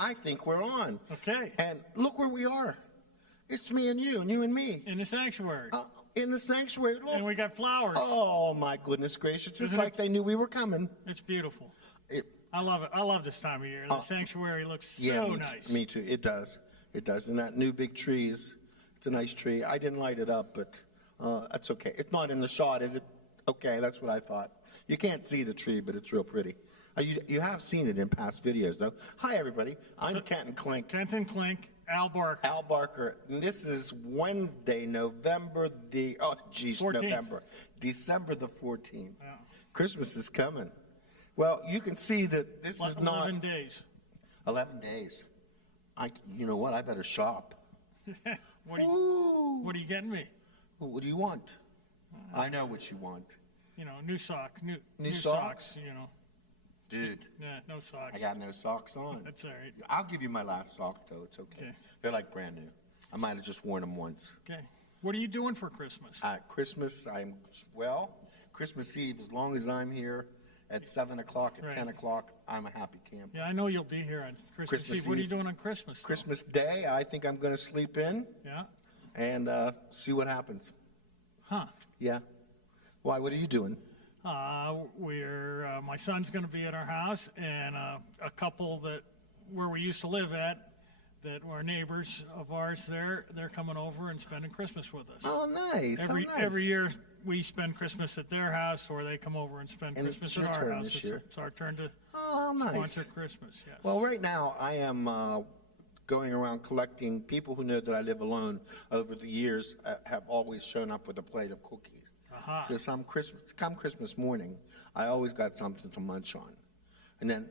I think we're on. Okay. And look where we are. It's me and you and me. In the sanctuary. In the sanctuary. Look. And we got flowers. Oh, my goodness gracious. It's Isn't like they knew we were coming. It's beautiful. I love it. I love this time of year. The sanctuary looks so nice. Me too. It does. It does. And that new big tree it's a nice tree. I didn't light it up, but that's okay. It's not in the shot, is it? Okay, that's what I thought. You can't see the tree, but it's real pretty. You have seen it in past videos, though. Hi, everybody. I'm Kenton Klink. Kenton Klink, Al Barker. Al Barker. And this is Wednesday, December the 14th. Yeah. Christmas is coming. Well, you can see that this is not 11 days. 11 days. You know what? I better shop. What are you getting me? What do you want? I know what you want. New socks. New socks? Dude. Nah, no socks. I got no socks on. That's all right. I'll give you my last sock, though. It's okay. They're like brand new. I might have just worn them once. Okay. What are you doing for Christmas? Christmas Eve, as long as I'm here at 7 o'clock, at 10 o'clock, I'm a happy camper. Yeah, I know you'll be here on Christmas Eve. What are you doing on Christmas? Christmas Day, I think I'm going to sleep in. Yeah. And see what happens. Huh. Yeah. Why? What are you doing? My son's going to be at our house, and a couple where we used to live at, that were neighbors of ours they're coming over and spending Christmas with us. Oh, nice. Every year we spend Christmas at their house, or they come over and spend Christmas at our house. It's our turn to sponsor Christmas, yes. Well, right now I am going around collecting people who know that I live alone. Over the years, have always shown up with a plate of cookies. Because come Christmas morning, I always got something to munch on. And then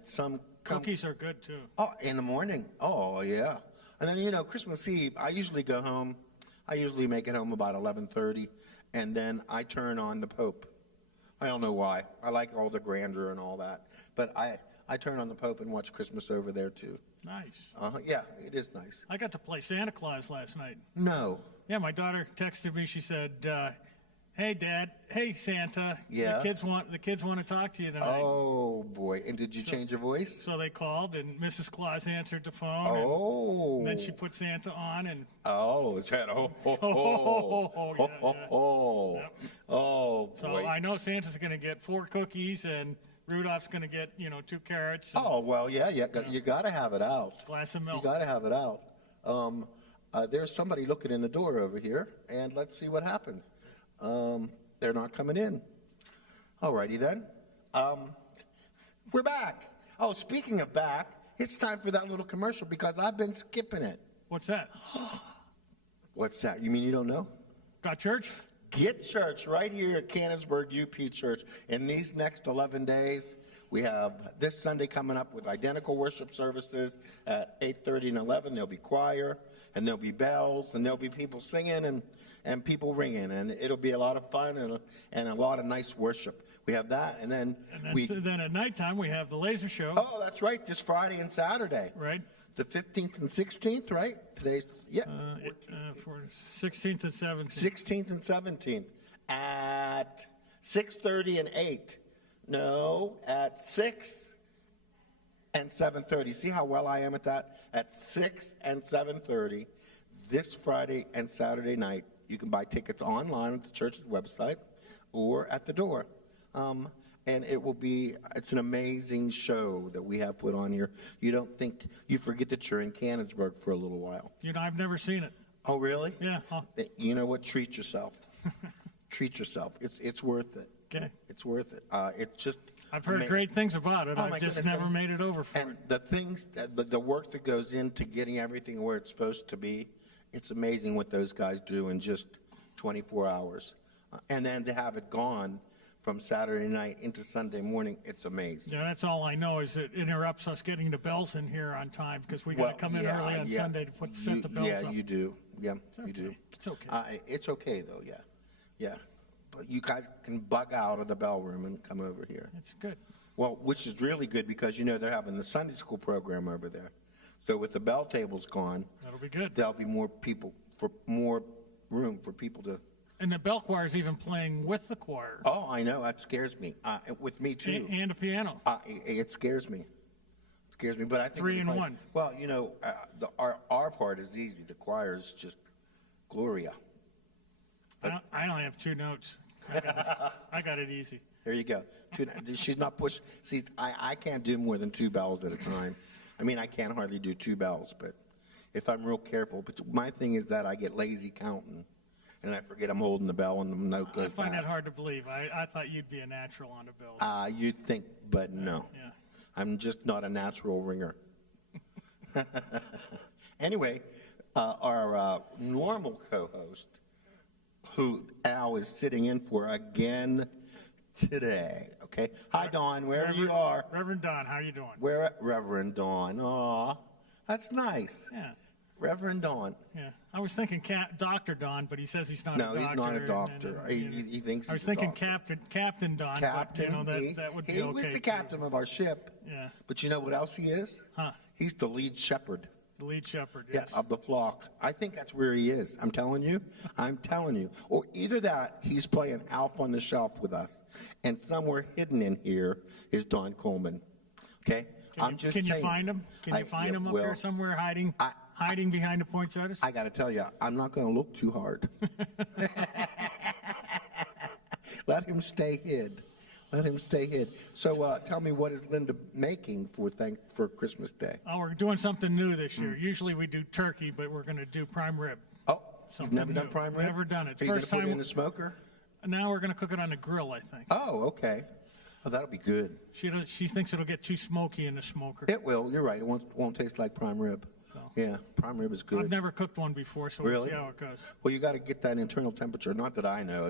cookies are good too. Oh, in the morning. Oh, yeah. And then, Christmas Eve, I usually go home. I usually make it home about 11:30, and then I turn on the Pope. I don't know why. I like all the grandeur and all that. But I turn on the Pope and watch Christmas over there too. Nice. Yeah, it is nice. I got to play Santa Claus last night. No. Yeah, my daughter texted me. She said, "Hey, Dad. Hey, Santa. Yeah. The kids want to talk to you tonight." Oh boy! And did you change your voice? So they called, and Mrs. Claus answered the phone. Oh. And then she put Santa on, and Santa. Oh boy! So I know Santa's going to get 4 cookies, and Rudolph's going to get 2 carrots. Oh well, yeah. You got to have it out. Glass of milk. You got to have it out. There's somebody looking in the door over here, and let's see what happens. They're not coming in. All righty then. We're back. Oh, speaking of back, it's time for that little commercial because I've been skipping it. What's that? What's that? You mean you don't know? Got church? Get church right here at Canonsburg UP Church. In these next 11 days, we have this Sunday coming up with identical worship services at 8:30 and 11. There'll be choir, and there'll be bells, and there'll be people singing and people ringing, and it'll be a lot of fun and a lot of nice worship. We have that, and then then at nighttime we have the laser show. Oh, that's right, this Friday and Saturday. Right. The 15th and 16th, right? Today's, for 16th and 17th. 16th and 17th at 6:30 and 8. No, at 6 and 7:30. See how well I am at that? At 6 and 7:30 this Friday and Saturday night. You can buy tickets online at the church's website or at the door. And it's an amazing show that we have put on here. You forget that you're in Canonsburg for a little while. I've never seen it. Oh, really? Yeah. You know what? Treat yourself. Treat yourself. It's worth it. Okay. It's worth it. I've heard great things about it. I've just never made it over for it. And the work that goes into getting everything where it's supposed to be, it's amazing what those guys do in just 24 hours. And then to have it gone from Saturday night into Sunday morning, it's amazing. Yeah, that's all I know is it interrupts us getting the bells in here on time because we got to come in early on Sunday to set the bells up. Yeah, you do. Yeah, you do. It's okay. It's okay, though, yeah. Yeah. But you guys can bug out of the bell room and come over here. It's good. Well, which is really good because, they're having the Sunday school program over there. So with the bell tables gone, that'll be good. There'll be more room for people to. And the bell choir is even playing with the choir. Oh, I know. That scares me. With me, too. And a piano. It scares me. Scares me, but I think 3 and 1. Well, our part is easy. The choir is just Gloria. I only have 2 notes. I got it easy. There you go. She's not push. See, I can't do more than 2 bells at a time. I mean, I can't hardly do 2 bells, but if I'm real careful. But my thing is that I get lazy counting, and I forget I'm holding the bell and the note goes I find back. that hard to believe. I thought you'd be a natural on the bells. You'd think, but no. Yeah. I'm just not a natural ringer. Anyway, our normal co-host, who Al is sitting in for again today. Okay. Hi, Dawn, wherever you are. Reverend Don, how you doing? Where, Reverend Dawn? Aw, that's nice. Yeah. Reverend Dawn. Yeah. I was thinking Dr. Don, but he says he's not a doctor. No, he's not a doctor. He thinks he's I was thinking a doctor. Captain Don, Captain. but that would be he okay. was the too. captain of our ship. Yeah. But you know what else he is? Huh. He's the lead shepherd. The lead shepherd, Yeah, yes. of the flock. I think that's where he is. I'm telling you. I'm telling you. Or either that, he's playing Alf on the Shelf with us, and somewhere hidden in here is Don Coleman. Okay? I'm just saying. Can you find him? Can you find him up here somewhere hiding behind the poinsettias? I got to tell you, I'm not going to look too hard. Let him stay hid. Let him stay hid. So tell me, what is Linda making for Christmas Day? Oh, we're doing something new this year. Usually we do turkey, but we're going to do prime rib. Oh, Something you've never done new. prime rib? Never done it. Are you going to First put it time- in the smoker? Now we're going to cook it on the grill, I think. Oh, okay. Oh, that'll be good. She thinks it'll get too smoky in the smoker. It will. You're right. It won't taste like prime rib. Yeah, prime rib is good. I've never cooked one before, so we'll Really? see how it goes. Well, you got to get that internal temperature. Not that I know.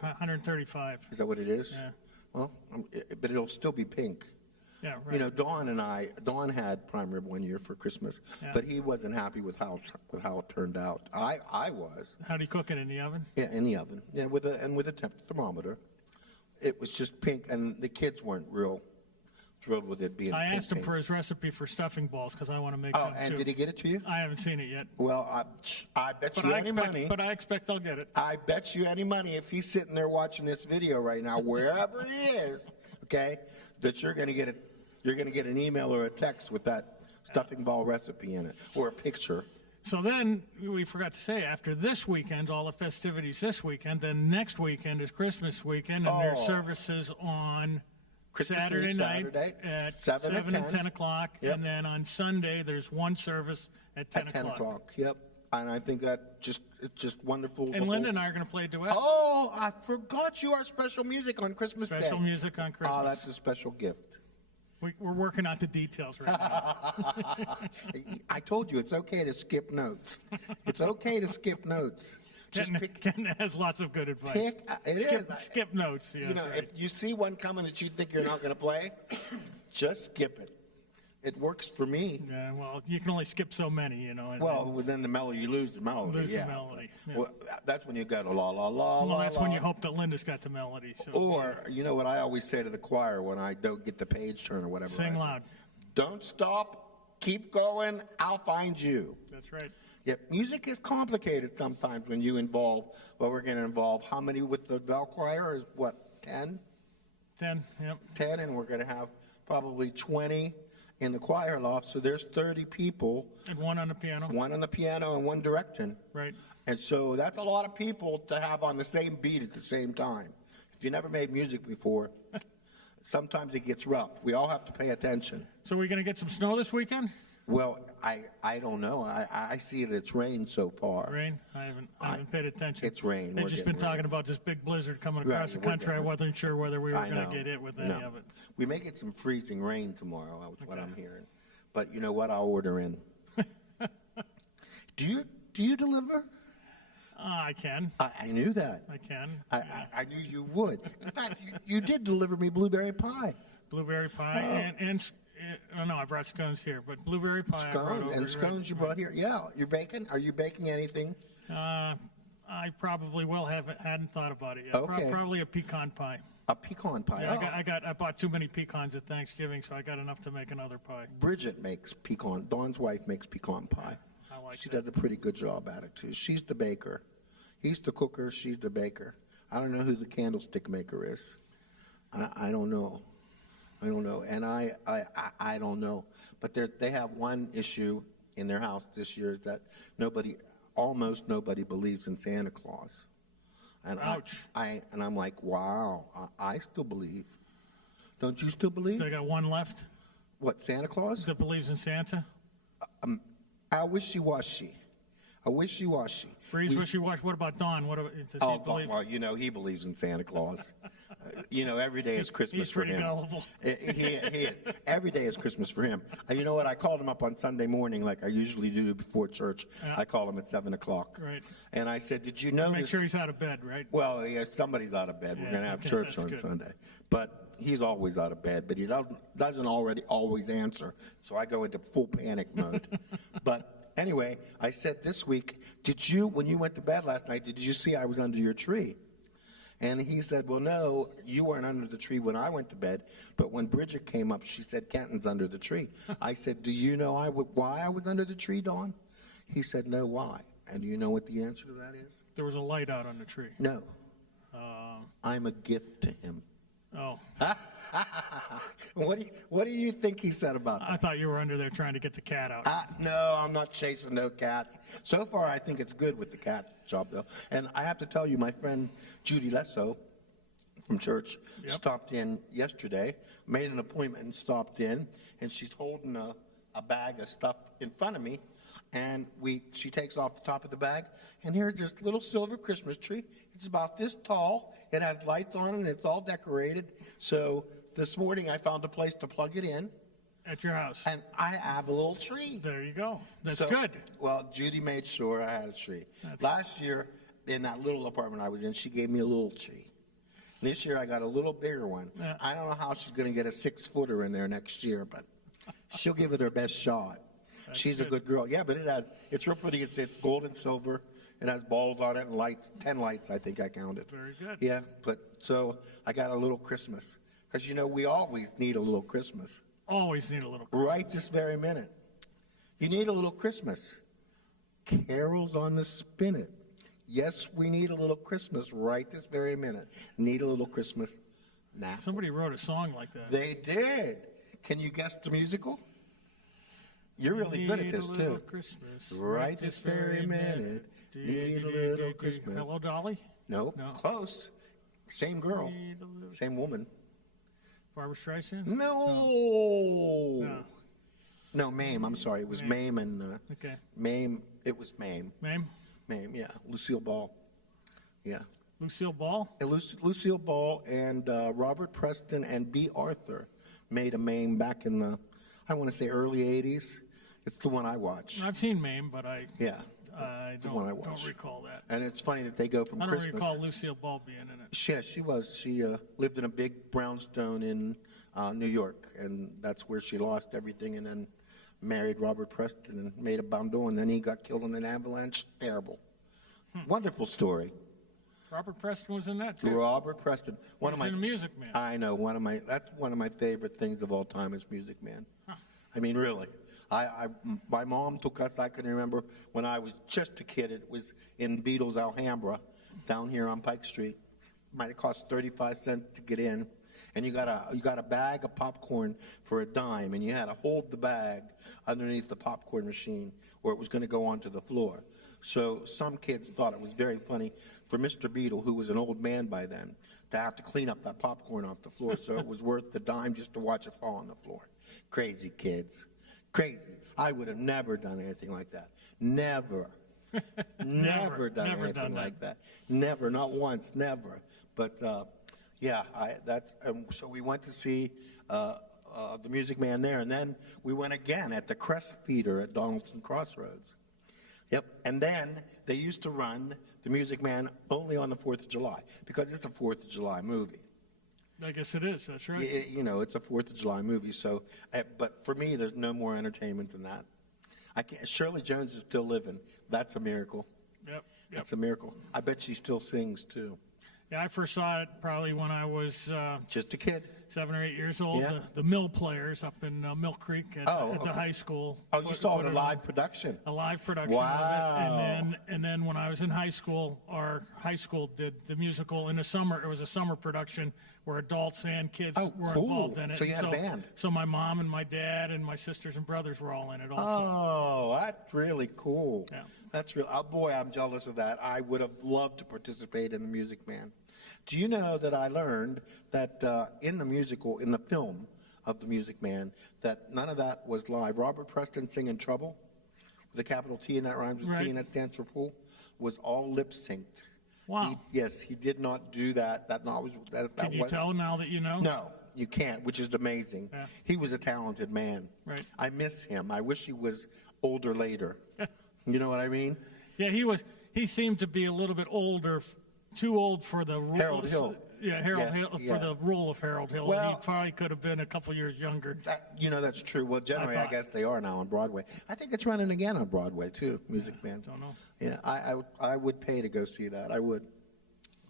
135. Is that what it is? Yeah. Well, but it'll still be pink. Yeah, right. Dawn had prime rib one year for Christmas, Yeah. but he wasn't happy with how it turned out. I was. How do you cook it, in the oven? Yeah, in the oven. Yeah, with a thermometer. It was just pink, and the kids weren't real thrilled with it being. I asked him pink. for his recipe for stuffing balls because I want to make Oh, them and too. did he get it to you? I haven't seen it yet. Well, I bet But you I any expect, money. but I expect I'll get it. I bet you any money if he's sitting there watching this video right now, wherever he is, okay, that you're going to get it. You're going to get an email or a text with that stuffing ball recipe in it, or a picture. So then we forgot to say, after this weekend, all the festivities this weekend, then next weekend is Christmas weekend, and there's Oh. services on Christmas Saturday Eve, night Saturday, at 7 and 10. and 10 o'clock, Yep. and then on Sunday there's one service at 10 At 10 o'clock. Yep. And I think it's just wonderful. And Linda and I are going to play a duet. Oh, I forgot you are special music on Christmas Day. Special music on Christmas. Oh, that's a special gift. We're working out the details right now. I told you it's okay to skip notes. It's okay to skip notes. Just Ken has lots of good advice. Skip notes. Yes, right. If you see one coming that you think you're not going to play, just skip it. It works for me. Yeah, well, you can only skip so many, and Well, within the melody, you lose the melody. lose yeah. the melody. Yeah. Well, that's when you go to la la la. Well, la, that's la. when you hope that Linda's got the melody. So Or you know what I always say to the choir when I don't get the page turn or whatever. sing I say, loud. Don't stop. Keep going. I'll find you. That's right. Yeah, music is complicated sometimes when you involve. Well, we're going to involve how many with the bell choir? Is what, 10? 10. Yep. 10, and we're going to have probably 20 in the choir loft. So there's 30 people, And one on the piano. one on the piano and one directing. Right. And so that's a lot of people to have on the same beat at the same time. If you never made music before, sometimes it gets rough. We all have to pay attention. So we're going to get some snow this weekend? Well, I don't know. I see that it's rained so far. Rain? I haven't paid attention. It's rain. They've We're just getting been talking rain. about this big blizzard coming Right, across the we're country. I getting- wasn't sure whether we were I going know. to get hit with any No. of it. We may get some freezing rain tomorrow. That's what I'm hearing. But you know what? I'll order in. Do you deliver? I can. I knew that. I can. I knew you would. In fact, you did deliver me blueberry pie. Blueberry pie oh no, I brought scones here, but blueberry pie. I brought Scones over and here. scones you brought here. Yeah, you're baking. Are you baking anything? I probably will have. Hadn't thought about it yet. Okay. Probably a pecan pie. A pecan pie. Yeah, I bought too many pecans at Thanksgiving, so I got enough to make another pie. Bridget makes pecan. Dawn's wife makes pecan pie. I like She that. does a pretty good job at it too. She's the baker. He's the cooker. She's the baker. I don't know who the candlestick maker is. I don't know. I don't know. And I don't know. But they have one issue in their house this year is that almost nobody believes in Santa Claus. And Ouch. I'm like, wow, I still believe. Don't you still believe? They got one left What, Santa Claus? that believes in Santa. I wishy-washy. Breeze wishy-washy. What about Don? Does he Oh, believe? well, he believes in Santa Claus. Every day is Christmas He's for pretty him. gullible. He is. Every day is Christmas for him. You know what? I called him up on Sunday morning like I usually do before church. Yeah. I call him at 7 o'clock. Right. And I said, did you know Make sure he's out of bed, right? Well, yeah, somebody's out of bed. We're Yeah, going to have okay, church that's on good. Sunday. But he's always out of bed, but he doesn't always answer. So I go into full panic mode. But anyway, I said this week, when you went to bed last night, did you see I was under your tree? And he said, well, no, you weren't under the tree when I went to bed. But when Bridget came up, she said, Kenton's under the tree. I said, do you know why I was under the tree, Dawn? He said, no, why? And do you know what the answer to that is? There was a light out on the tree. No. I'm a gift to him. Oh, What do you think he said about that? I thought you were under there trying to get the cat out. No, I'm not chasing no cats. So far, I think it's good with the cat job, though. And I have to tell you, my friend Judy Lesso from church stopped in yesterday, made an appointment and stopped in, and she's holding a bag of stuff in front of me, and she takes off the top of the bag, and here's this little silver Christmas tree. It's about this tall. It has lights on it, and it's all decorated. So this morning, I found a place to plug it in. At your house. And I have a little tree. There you go. That's So, good. Well, Judy made sure I had a tree. Last year, in that little apartment I was in, she gave me a little tree. This year, I got a little bigger one. Yeah. I don't know how she's going to get a 6-footer in there next year, but she'll give it her best shot. She's a good girl. Yeah, but it's real pretty. It's gold and silver. It has balls on it and lights, 10 lights, I think I counted. Very good. Yeah, so I got a little Christmas. Because, we always need a little Christmas. Always need a little. Right this very minute. You need a little Christmas. Carols on the spinet. Yes, we need a little Christmas right this very minute. Need a little Christmas now. Somebody wrote a song like that. They did. Can you guess the musical? You're really good at this, Need a little too. Christmas Right this very minute. Need a little Christmas. Hello, Dolly. No, No. close. Same girl. Need a little- Same woman. Barbara Streisand. No. No, Mame. I'm sorry. It was Mame and Okay. Mame. It was Mame. Mame. Mame, yeah. Lucille Ball. Yeah. Lucille Ball. And Lucille Ball and Robert Preston and B. Arthur made a Mame back in the, I want to say, early 80s. It's the one I watched. I've seen Mame, but I The one I don't watched. recall that. And it's funny that they go from I don't Christmas. recall Lucille Ball being in it. Yeah, she was. She lived in a big brownstone in New York, and that's where she lost everything and then married Robert Preston and made a bando, and then he got killed in an avalanche. Terrible. Wonderful story. Robert Preston was in that too. Robert Preston. He was in Music Man. I know. That's one of my favorite things of all time is Music Man. Huh. I mean, really. My mom took us, I can remember when I was just a kid, it was in Beatles Alhambra down here on Pike Street. Might have cost 35 cents to get in. And you got a bag of popcorn for a dime, and you had to hold the bag underneath the popcorn machine or it was going to go onto the floor. So some kids thought it was very funny for Mr. Beetle, who was an old man by then, to have to clean up that popcorn off the floor. So it was worth the dime just to watch it fall on the floor. Crazy kids. Crazy. I would have never done anything like that. Never. Never done anything like that. Never. Not once. Never. But, so we went to see the Music Man there. And then we went again at the Crest Theater at Donaldson Crossroads. Yep. And then they used to run the Music Man only on the 4th of July because it's a 4th of July movie. I guess it is. That's right. It's a 4th of July movie. So, but for me, there's no more entertainment than that. Shirley Jones is still living. That's a miracle. Yep. That's a miracle. I bet she still sings too. Yeah, I first saw it probably when I was Just a kid. 7 or 8 years old. Yeah. The Mill Players up in Mill Creek at the high school. Oh, you saw the live production. A live production Wow. of it, and then when I was in high school, our high school did the musical in the summer. It was a summer production where adults and kids were cool. involved in it. So you had a band. So my mom and my dad and my sisters and brothers were all in it also. Oh, that's really cool. Yeah. That's real. Oh, boy, I'm jealous of that. I would have loved to participate in the Music Man. Do you know that I learned that in the musical, in the film of the Music Man, that none of that was live? Robert Preston singing Trouble with a capital T and that rhymes with Right. T and that stands for pool was all lip synced. Wow. Yes, he did not do that. Can you tell now that you know? No, you can't, which is amazing. Yeah. He was a talented man. Right. I miss him. I wish he was older later. You know what I mean? Yeah, he seemed to be a little bit older, too old for the role. Harold Hill. Yeah, Harold Yeah, Hill, yeah. for the role of Harold Hill. Well- He probably could have been a couple years younger. That's true. Well, generally, I thought. guess they are now on Broadway. I think it's running again on Broadway, too, Music Man. Don't know. Yeah, I would pay to go see that. I would.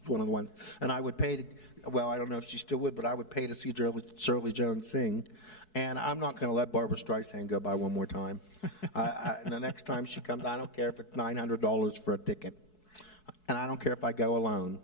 It's one of the ones. And I would pay to, well, I don't know if she still would, but I would pay to see Shirley Jones sing. And I'm not going to let Barbara Streisand go by one more time. And the next time she comes, I don't care if it's $900 for a ticket. And I don't care if I go alone.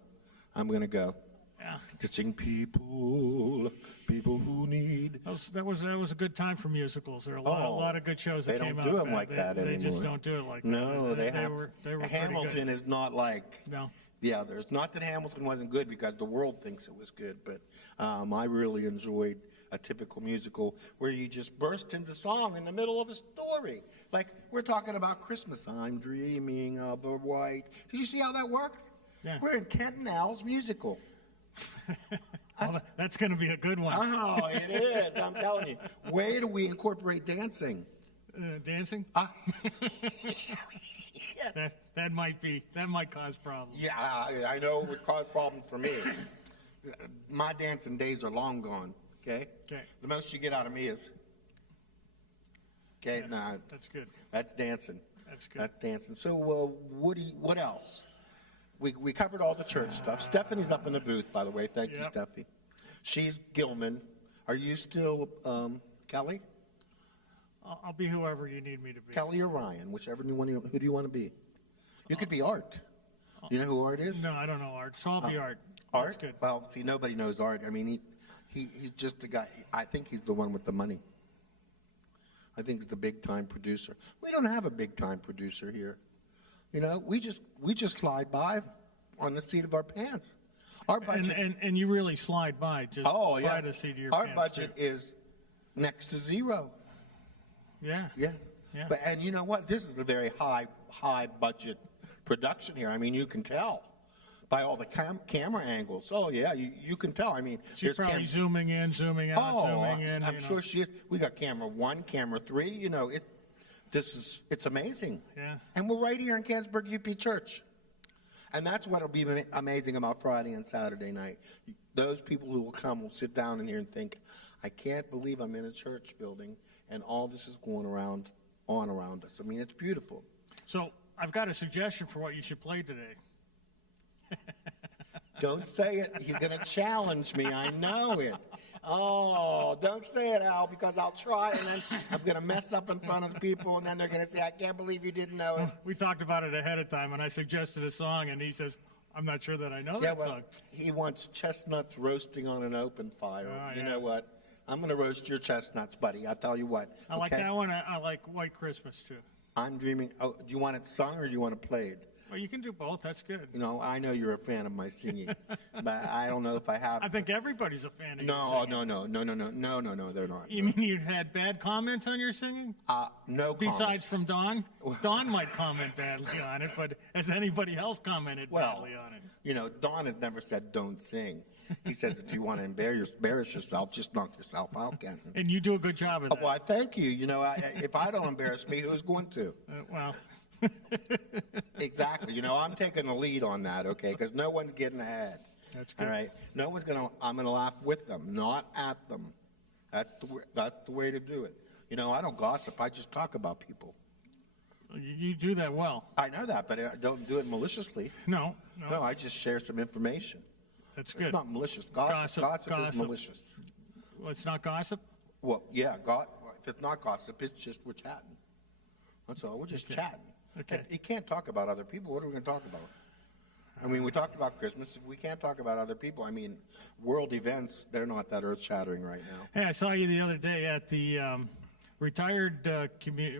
I'm going to go. Yeah. To sing people who need. That was a good time for musicals. There are a lot of good shows that They came don't out. do them like that anymore. They just don't do it like No, that. they were pretty Hamilton good. is not like No. the others. Not that Hamilton wasn't good because the world thinks it was good, but I really enjoyed a typical musical where you just burst into song in the middle of a story. Like we're talking about Christmas. I'm dreaming of a white. Do you see how that works? Yeah. We're in Kenton Owl's musical. Well, that's going to be a good one. Oh, it is. I'm telling you. Where do we incorporate dancing? Dancing? Yes. That might cause problems. Yeah, I know it would cause problems for me. My dancing days are long gone, okay? Okay. The most you get out of me is, okay, nah, That's good. that's dancing. That's good. That's dancing. So, Woody, what else? We covered all the church stuff. Stephanie's up in the booth, by the way. Thank you, Yep. Steffi. She's Gilman. Are you still Kelly? I'll be whoever you need me to be. Kelly or Ryan, whichever one. Who do you want to be? You could be Art. You know who Art is? No, I don't know Art. So I'll be Art. Art? That's good. Well, see, nobody knows Art. I mean, he's just the guy. I think he's the one with the money. I think he's the big-time producer. We don't have a big-time producer here. You know, we just slide by on the seat of our pants. Our budget. And you really slide by just by the seat of your Our pants, budget too. is next to zero. Yeah. Yeah. Yeah. And you know what? This is a very high budget production here. I mean, you can tell by all the camera angles. Oh yeah, you can tell. I mean, She's there's probably zooming in, zooming out, zooming in. I'm sure she is. We got camera 1, camera 3. You know, it's amazing. Yeah. And we're right here in Canonsburg UP Church. And that's what will be amazing about Friday and Saturday night. Those people who will come will sit down in here and think, I can't believe I'm in a church building and all this is going around us. I mean, it's beautiful. So I've got a suggestion for what you should play today. Don't say it. He's going to challenge me. I know it. Oh, don't say it, Al, because I'll try and then I'm going to mess up in front of the people and then they're going to say, I can't believe you didn't know it. We talked about it ahead of time, and I suggested a song, and he says, I'm not sure that I know that song. He wants chestnuts roasting on an open fire. Oh, You yeah. know what? I'm going to roast your chestnuts, buddy. I'll tell you what. I like okay? that one. I like White Christmas, too. I'm dreaming. Oh, do you want it sung or do you want it played? Well, you can do both. That's good. You know, I know you're a fan of my singing, but I don't know if I have. I think everybody's a fan of your No, singing. no, they're not. You mean you had bad comments on your singing? No Besides from Don? Don might comment badly on it, but has anybody else commented badly on it? You know, Don has never said don't sing. He says if you want to embarrass yourself, just knock yourself out, Kenton. And you do a good job of that. Well, I thank you. You know, if I don't embarrass me, who's going to? Well, Exactly. You know, I'm taking the lead on that, okay? Because no one's getting ahead. That's good. All right? No one's going to, I'm going to laugh with them, not at them. That's the way to do it. You know, I don't gossip. I just talk about people. you do that well. I know that, but I don't do it maliciously. No. No, I just share some information. That's good. It's not malicious. Gossip is malicious. Well, it's not gossip? Well, yeah, if it's not gossip, it's just we're chatting. That's all. We're just chatting. Okay. You can't talk about other people. What are we going to talk about? I mean, we talked about Christmas. If we can't talk about other people, I mean, world events, they're not that earth-shattering right now. Hey, I saw you the other day at the retired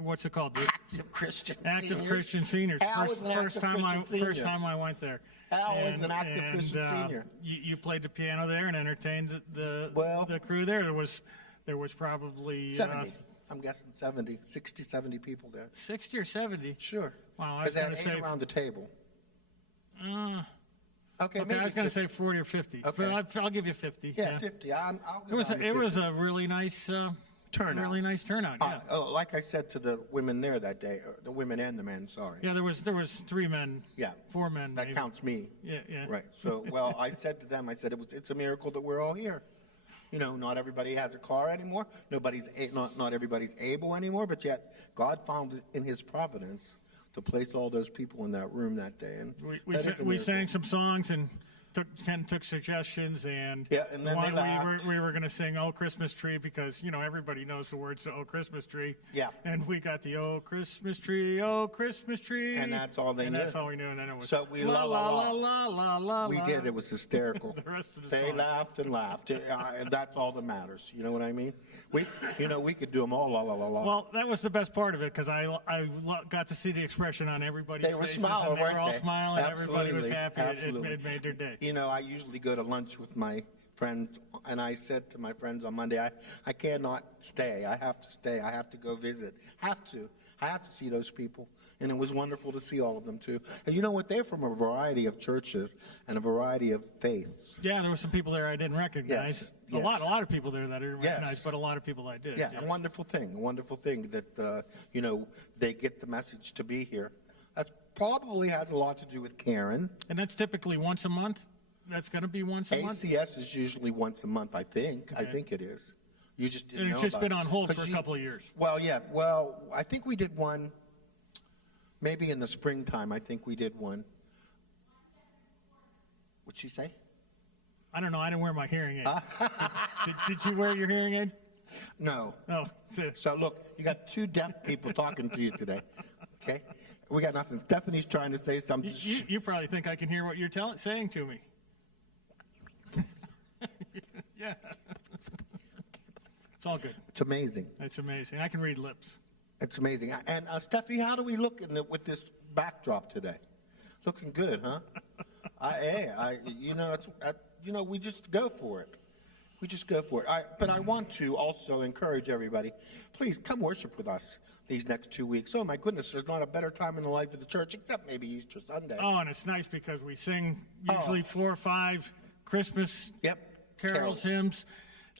what's it called? Active Christian Active seniors. Christian Seniors. Al was an First active time Christian first senior. time I went there. Al was an active Christian senior. You played the piano there and entertained the crew there. There was probably 70. I'm guessing 60, 70 people there. 60 or 70. Sure. Wow, Because they had 8 around the table. Okay, I was going to say 40 or 50. Okay. I'll give you 50. Yeah, 50. I'll It was a really nice turnout. Really nice turnout. Yeah. Like I said to the women there that day, the women and the men. Sorry. Yeah, there was 3 men. Yeah. 4 men. That maybe. counts me. Yeah, yeah. Right. So, well, I said to them, it's a miracle that we're all here. You know, not everybody has a car anymore. Not everybody's able anymore. But yet, God found it in His providence to place all those people in that room that day. And we sang some songs and Ken took suggestions, and and then we were going to sing "Oh Christmas Tree" because everybody knows the words to "Oh Christmas Tree." Yeah. And we got the "Oh Christmas Tree," and that's all they knew. And that's all we knew, and then it was so we la la la la la la. We did. It was hysterical. The rest of the they song. laughed and laughed, and that's all that matters. You know what I mean? We could do them all la la la la. Well, that was the best part of it because I got to see the expression on everybody's faces. They were smiling, and they were all smiling. Absolutely. Everybody was happy. Absolutely. It made their day. You know, I usually go to lunch with my friends, and I said to my friends on Monday, I cannot stay. I have to stay. I have to go visit. I have to see those people. And it was wonderful to see all of them, too. And you know what? They're from a variety of churches and a variety of faiths. Yeah, there were some people there I didn't recognize. Yes. A lot of people there that I didn't recognize, Yes. but a lot of people I did. Yeah, yes. a wonderful thing that, they get the message to be here. That probably has a lot to do with Karen. And that's typically once a month? That's going to be once a month? ACS is usually once a month, I think. Okay. I think it is. You just didn't and know it's just about been on hold for a couple of years. Well, yeah. Well, I think we did one, maybe in the springtime, I think we did one. What'd she say? I don't know. I didn't wear my hearing aid. Did you wear your hearing aid? No. Oh. So, look, you got 2 deaf people talking to you today. Okay? We got nothing. Stephanie's trying to say something. You probably think I can hear what you're saying to me. Yeah. It's all good. It's amazing. It's amazing. I can read lips. It's amazing. And, Stephanie, how do we look with this backdrop today? Looking good, huh? We just go for it. We just go for it. But I want to also encourage everybody, please come worship with us these next 2 weeks. Oh, my goodness, there's not a better time in the life of the church, except maybe Easter Sunday. Oh, and it's nice because we sing usually 4 or 5 Christmas carols, hymns.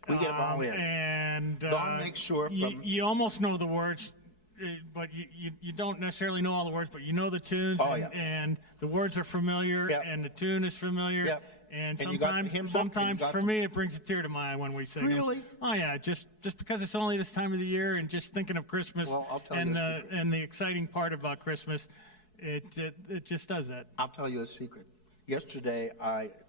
We get them all in. And Don makes sure you almost know the words, but you don't necessarily know all the words, but you know the tunes, and the words are familiar, and the tune is familiar. Yep. And sometimes for me, it brings a tear to my eye when we sing. Really? Them. Oh yeah, just because it's only this time of the year, and just thinking of Christmas and the exciting part about Christmas, it just does that. I'll tell you a secret. Yesterday,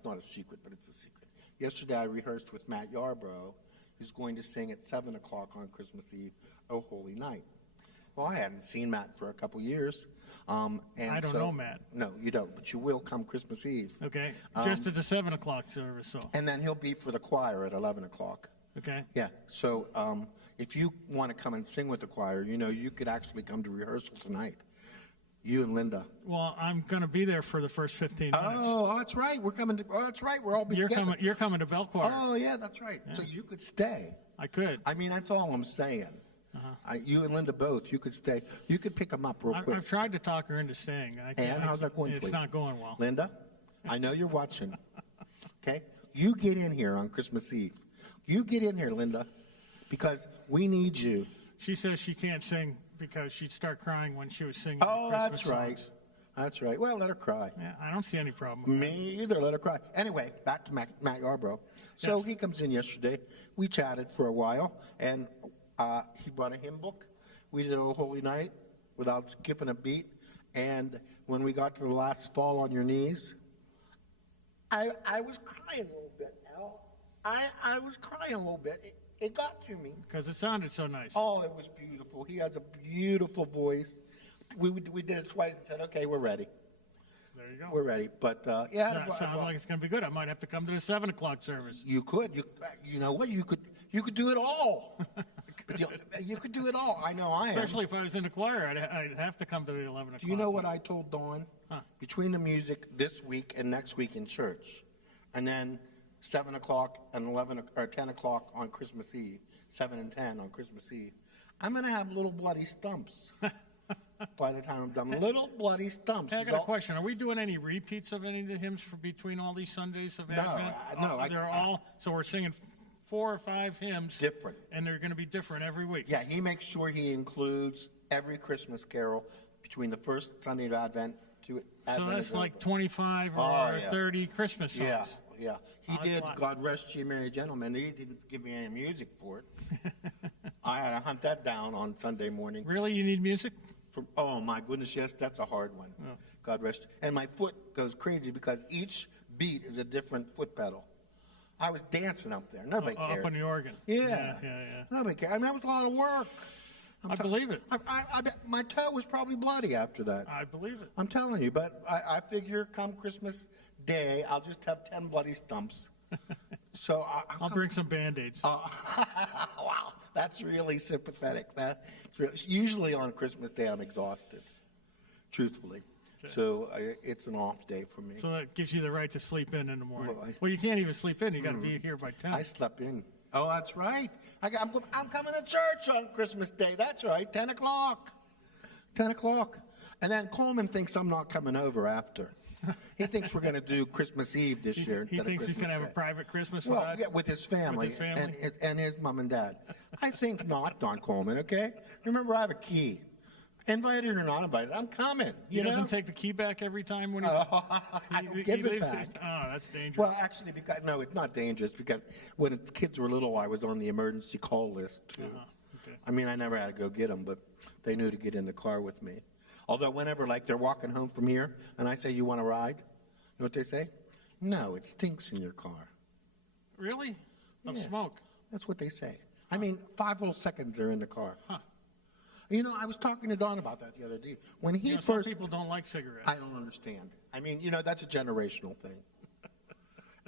not a secret, but it's a secret. Yesterday, I rehearsed with Matt Yarbrough, who's going to sing at 7 o'clock on Christmas Eve, "O Holy Night." Well, I hadn't seen Matt for a couple years. And I don't know Matt. No, you don't, but you will come Christmas Eve. Okay, just at the 7 o'clock service. So. And then he'll be for the choir at 11 o'clock. Okay. Yeah, so if you want to come and sing with the choir, you could actually come to rehearsal tonight. You and Linda. Well, I'm going to be there for the first 15 minutes. Oh, that's right. We're coming to. Oh, that's right. We're all together. You're coming to Bell Choir. Oh, yeah, that's right. Yeah. So you could stay. I could. I mean, that's all I'm saying. You and Linda both. You could stay. You could pick them up real quick. I've tried to talk her into staying. And how's that going for you? It's not going well. Linda, I know you're watching. Okay, you get in here on Christmas Eve. You get in here, Linda, because we need you. She says she can't sing because she'd start crying when she was singing. Oh, Christmas that's right. songs. That's right. Well, let her cry. Yeah, I don't see any problem with Me either. Let her cry. Anyway, back to Matt Yarbrough. So he comes in yesterday. We chatted for a while, and he brought a hymn book. We did "O Holy Night" without skipping a beat. And when we got to the last "Fall on Your Knees," I was crying a little bit, Al. I was crying a little bit. It got to me. Because it sounded so nice. Oh, it was beautiful. He has a beautiful voice. We did it twice and said, okay, we're ready. There you go. We're ready. But, yeah. That sounds like it's going to be good. I might have to come to the 7 o'clock service. You could. You know what? You could do it all. You could do it all. I know I am. Especially if I was in the choir, I'd have to come to the 11 o'clock. Do you know what I told Dawn? Huh. Between the music this week and next week in church, and then 7 o'clock and 10 o'clock on Christmas Eve, 7 and 10 on Christmas Eve, I'm going to have little bloody stumps by the time I'm done. Little bloody stumps. Hey, I got a question. Are we doing any repeats of any of the hymns for between all these Sundays of Advent? No. They're all, so we're singing 4 or 5 hymns. Different. And they're going to be different every week. Yeah, he makes sure he includes every Christmas carol between the first Sunday of Advent to Advent. So that's like 25 or yeah. 30 Christmas songs. Yeah. He did God Rest Ye Merry Gentlemen. He didn't give me any music for it. I had to hunt that down on Sunday morning. Really? You need music? Oh, my goodness, yes, that's a hard one. Oh. God rest. And my foot goes crazy because each beat is a different foot pedal. I was dancing up there. Nobody cared. Up on the organ. Yeah. Nobody cared. I mean, that was a lot of work. I believe it. I bet my toe was probably bloody after that. I believe it. I'm telling you, but I figure come Christmas Day, I'll just have 10 bloody stumps. So I'll bring some Band-Aids. Wow, that's really sympathetic. Usually on Christmas Day, I'm exhausted, truthfully. Okay. So it's an off day for me. So that gives you the right to sleep in the morning. Well, you can't even sleep in. You got to be here by 10. I slept in. Oh, that's right. I'm coming to church on Christmas Day. That's right, 10 o'clock. 10 o'clock. And then Coleman thinks I'm not coming over after. He thinks we're going to do Christmas Eve this year. He thinks he's going to have a private Christmas yeah, with his family, and his mom and dad. I think not, Don Coleman, okay? Remember, I have a key. Invited or not invited, I'm coming. He doesn't take the key back every time when he give it back. Oh, that's dangerous. Well, actually, no, it's not dangerous because when the kids were little, I was on the emergency call list, too. Okay. I mean, I never had to go get them, but they knew to get in the car with me. Although whenever, like, they're walking home from here, and I say, you want to ride? You know what they say? No, it stinks in your car. Really? Of smoke? That's what they say. I mean, 5 whole seconds they're in the car. Huh. You know, I was talking to Don about that the other day. When he first, some people don't like cigarettes. I don't understand. I mean, that's a generational thing.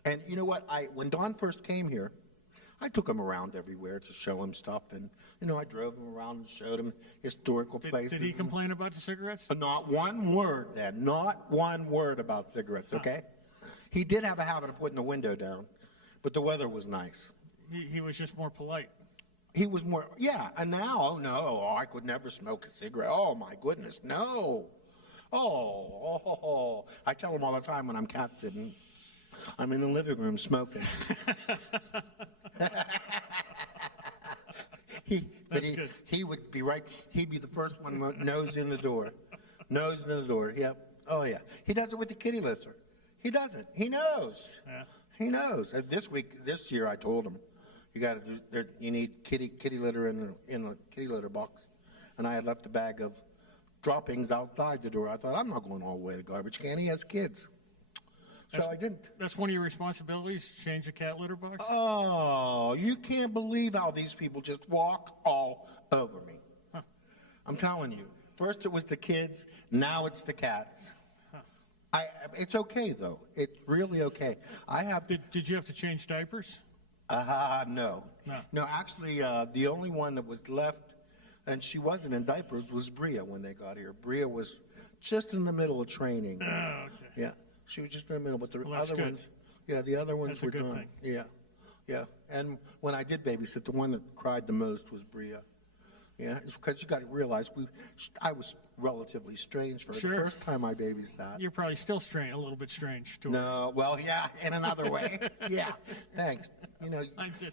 And you know what? When Don first came here, I took him around everywhere to show him stuff, and I drove him around and showed him historical places. Did he complain about the cigarettes? Not one word, Dad. Not one word about cigarettes. Okay. He did have a habit of putting the window down, but the weather was nice. He was just more polite. He was more, and now, no, I could never smoke a cigarette. Oh, my goodness, no. Oh. I tell him all the time when I'm cat sitting, I'm in the living room smoking. He would be right, he'd be the first one, nose in the door. Nose in the door, yep. Oh, yeah. He does it with the kitty litter. He doesn't. He knows. Yeah. He knows. This year, I told him, you need kitty litter in the kitty litter box. And I had left a bag of droppings outside the door. I thought, I'm not going all the way to the garbage can. He has kids. So I didn't. That's one of your responsibilities, change the cat litter box? Oh, you can't believe how these people just walk all over me. Huh. I'm telling you. First it was the kids, now it's the cats. Huh. It's okay, though. It's really okay. Did you have to change diapers? No. No, actually, the only one that was left, and she wasn't in diapers, was Bria when they got here. Bria was just in the middle of training. Oh, okay. Yeah, she was just in the middle, but the other good. Ones, the other ones that's were a good done. Thing. Yeah. And when I did babysit, the one that cried the most was Bria. Yeah, it's because you got to realize I was relatively strange for her. Sure. The first time I babysat. You're probably still strange, a little bit strange to her. No, well, yeah, in another way. Yeah, thanks.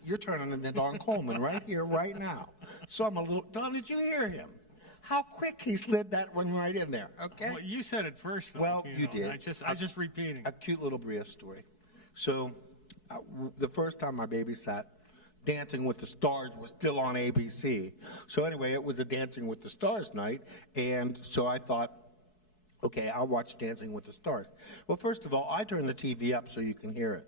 You're turning into Don Coleman right here, right now. So I'm a little. Don, did you hear him? How quick he slid that one right in there. Okay. Well, you said it first. Though, well, you did. I'm just repeating. A cute little Bria story. So, the first time I babysat, Dancing with the Stars was still on ABC. So anyway, it was a Dancing with the Stars night, and so I thought, Okay, I'll watch Dancing with the Stars. Well, first of all, I turn the TV up so you can hear it.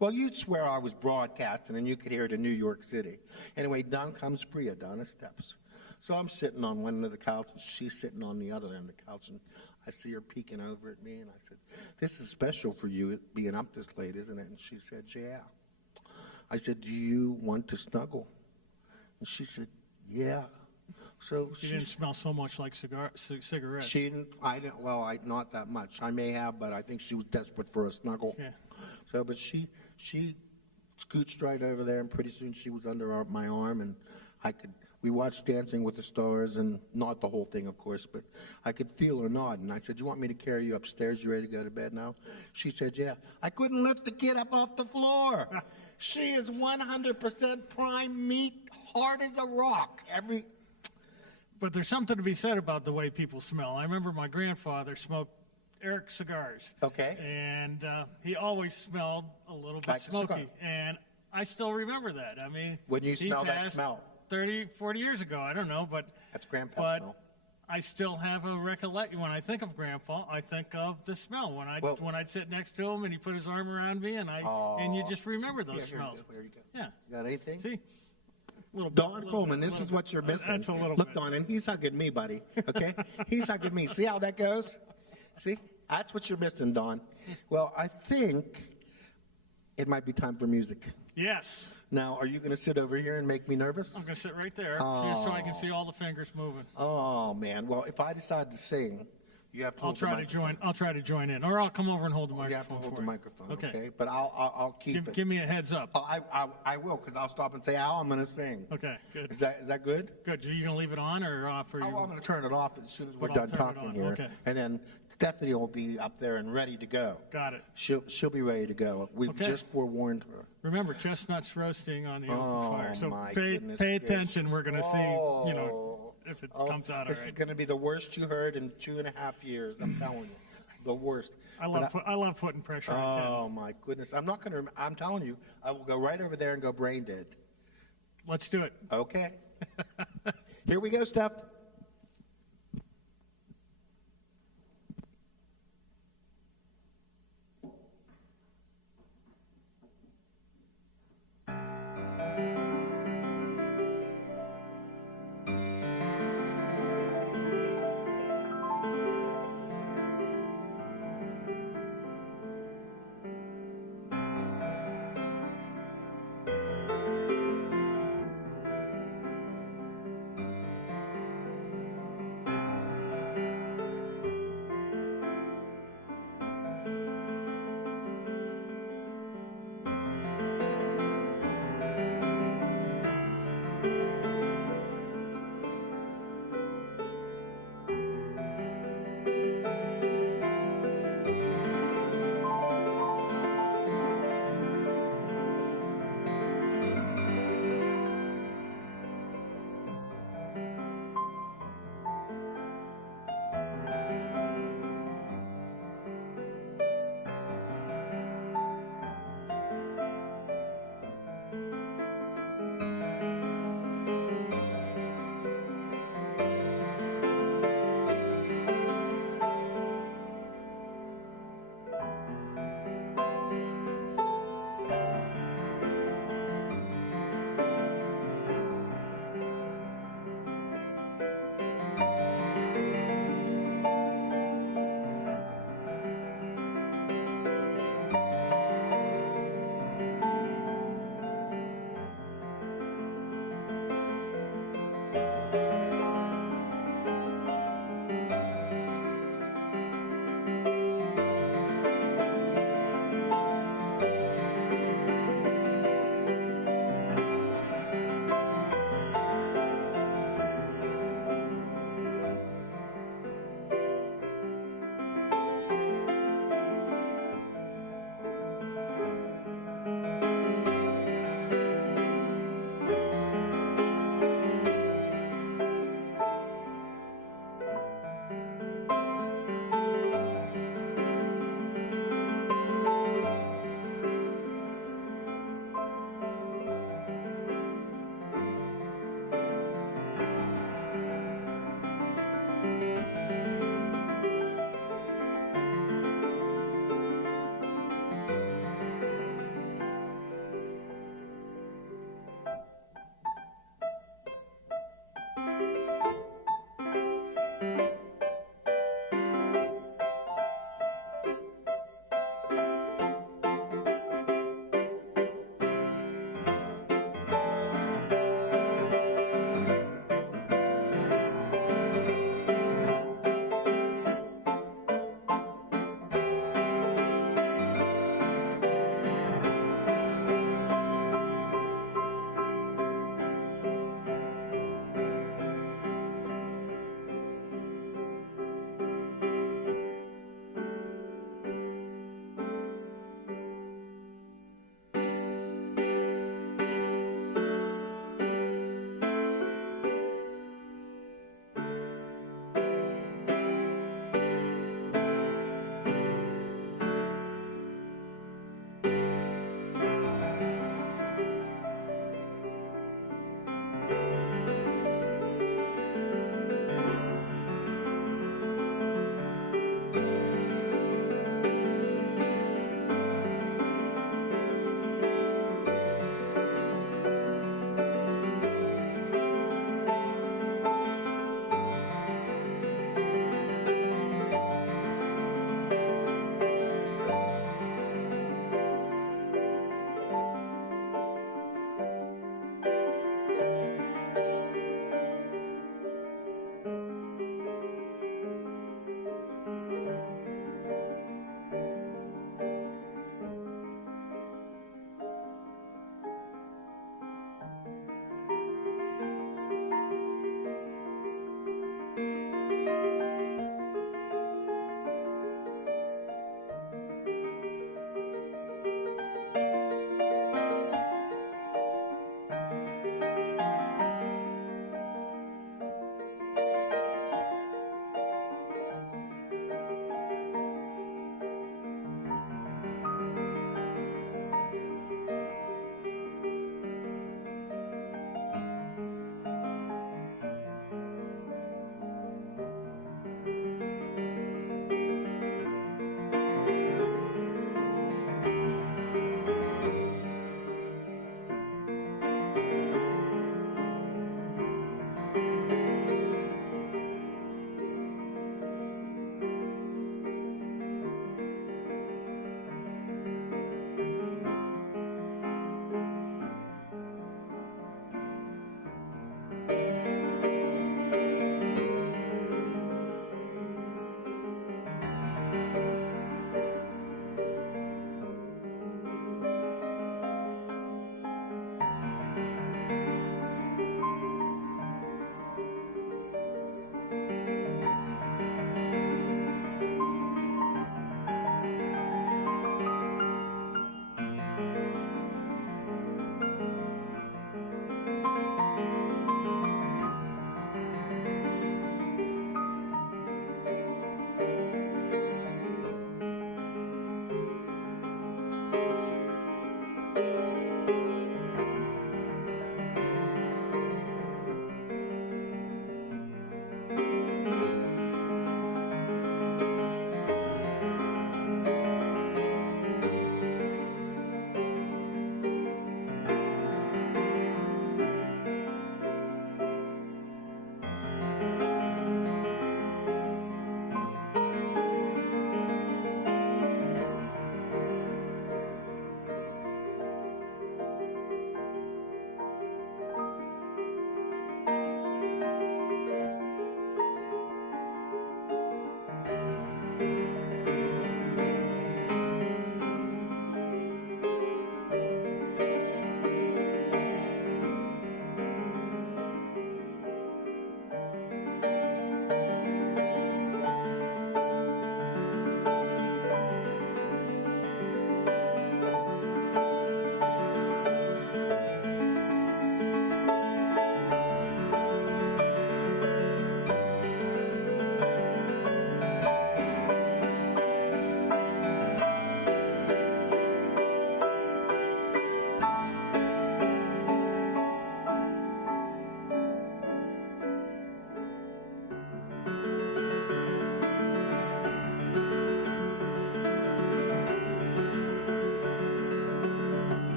Well, you'd swear I was broadcasting and you could hear it in New York City. Anyway, down comes Bria down the steps. So I'm sitting on one end of the couch and she's sitting on the other end of the couch, and I see her peeking over at me, and I said, "This is special for you being up this late, isn't it?" And she said, "Yeah." I said, "Do you want to snuggle?" And she said, "Yeah." So She didn't smell so much like cigarettes. She didn't. I didn't. Well, not that much. I may have, but I think she was desperate for a snuggle. Yeah. So, but she scooched right over there, and pretty soon she was under my arm, and we watched Dancing with the Stars, and not the whole thing, of course, but I could feel her nod. And I said, "You want me to carry you upstairs? You ready to go to bed now?" She said, "Yeah." I couldn't lift the kid up off the floor. She is 100% prime meat, hard as a rock. But there's something to be said about the way people smell. I remember my grandfather smoked Eric cigars. Okay. And he always smelled a little bit Like a cigar. smoky. And I still remember that. I mean, When you he smell that passed smell. 30, 40 years ago. I don't know, but That's Grandpa's but smell. I still have a recollection. When I think of Grandpa, I think of the smell. When I'd sit next to him and he put his arm around me, and you just remember those Here you smells. go. Here you go. Yeah. You got anything? See? Don Coleman, this is what you're missing. That's a little Look, bit. Don, and he's hugging me, buddy. Okay? He's hugging me. See how that goes? See? That's what you're missing, Don. Well, I think it might be time for music. Yes. Now, are you going to sit over here and make me nervous? I'm going to sit right there just so I can see all the fingers moving. Oh, man. Well, if I decide to sing, you have to I'll hold the try to microphone. join. I'll try to join in, or I'll come over and hold the You have to microphone hold for the you. microphone, Okay. okay? But I'll keep it. Give me a heads up. I will, because I'll stop and say, "Al, I'm going to sing." Okay, good. Is that good? Good. Are you going to leave it on or off? Or Oh, you? I'm going to turn it off as soon as we're But I'll done turn it talking on. here. Okay. And then Stephanie will be up there and ready to go. Got it. She'll be ready to go. We've Okay. just forewarned her. Remember, chestnuts roasting on the Oh, open fire. So my pay goodness attention. gracious. We're going to see, if it Oh, comes out all this is right. going to be the worst you heard in 2.5 years. I'm telling you, the worst. I love putting pressure on Ken. Oh my goodness! I'm not going to. I'm telling you, I will go right over there and go brain dead. Let's do it. Okay. Here we go, Steph.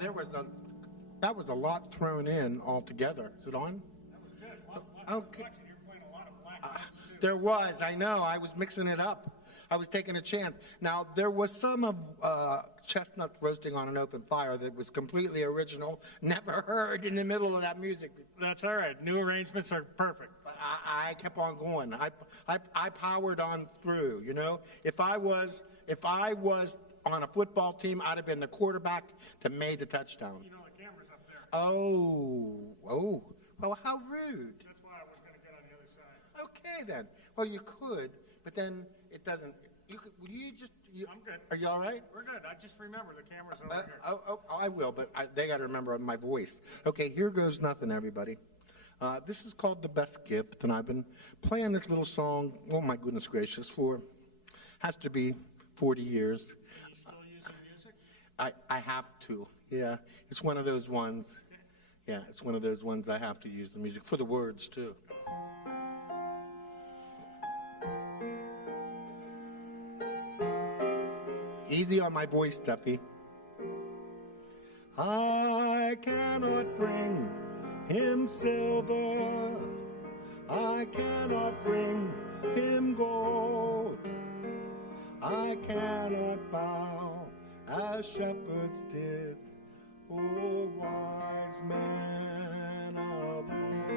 that was a lot thrown in altogether. Is it on? That was good. Okay. You're playing a lot of black notes, too. There was, I know. I was mixing it up. I was taking a chance. Now, there was some of chestnuts roasting on an open fire that was completely original, never heard in the middle of that music. That's all right. New arrangements are perfect. But I kept on going. I powered on through, you know. If I was on a football team, I'd have been the quarterback that made the touchdown. You know the camera's up there. Oh. Well, how rude. That's why I was going to get on the other side. Okay, then. Well, you could, but then it doesn't. Will you just? I'm good. Are you all right? We're good. I just remember the camera's over here. I will, but they got to remember my voice. Okay, here goes nothing, everybody. This is called The Best Gift, and I've been playing this little song, oh my goodness gracious, has to be 40 years. Are you still using music? I have to, yeah. It's one of those ones. Yeah, it's one of those ones I have to use the music for the words, too. Easy on my voice, Duffy. I cannot bring him silver. I cannot bring him gold. I cannot bow as shepherds did, O wise men of old.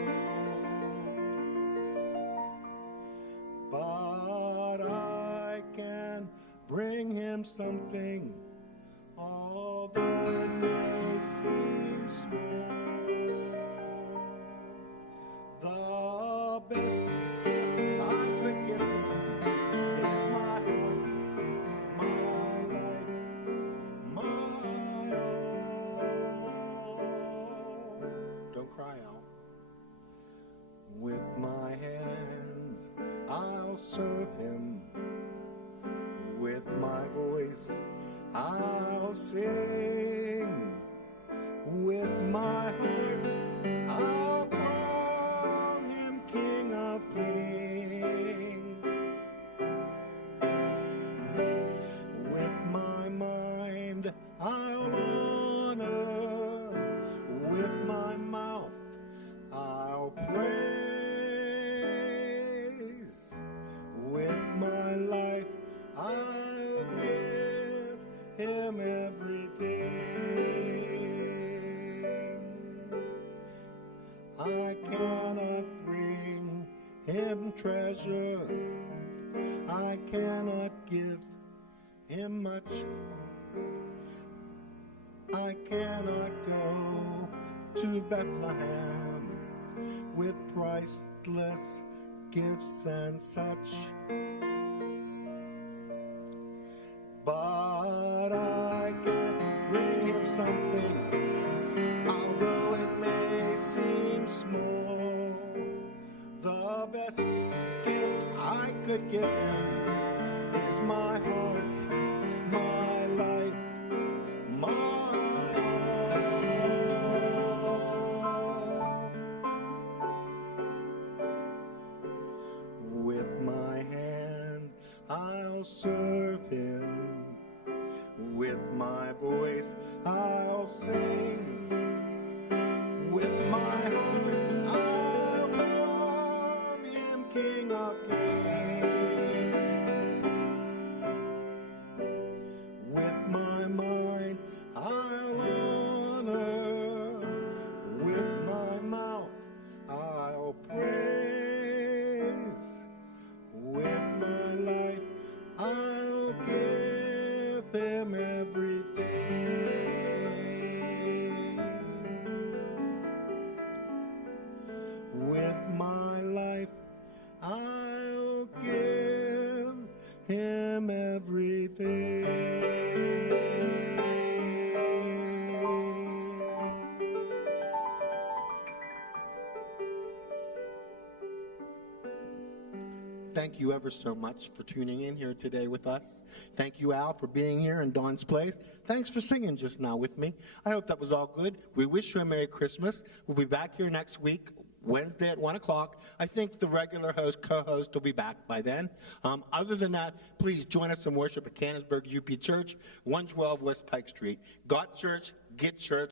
But I can bring him something, although it may seem small. The best gift I could give him is my heart, my life, my all. Don't cry out. With my hands I'll serve him. With my voice I'll sing. With my heart I'll crown him King of Kings. With my mind I'll honor. With my mouth I'll praise. With my life I'll give him everything. I cannot bring him treasure. I cannot give him much. I cannot go to Bethlehem with priceless gifts and such. But I can bring him something, although it may seem small. The best gift I could give him is my heart, my life, my all. With my hand I'll serve him. With my voice I'll sing. With my heart I'll crown him King of Kings. With my mind I'll honor. With my mouth I'll praise. With my life I'll give him everything. With my life I'll give him everything. Thank you ever so much for tuning in here today with us. Thank you, Al, for being here in Dawn's Place. Thanks for singing just now with me. I hope that was all good. We wish you a Merry Christmas. We'll be back here next week, Wednesday at 1 o'clock. I think the regular co-host will be back by then. Other than that, please join us in worship at Canonsburg UP Church, 112 West Pike Street. God Church, get church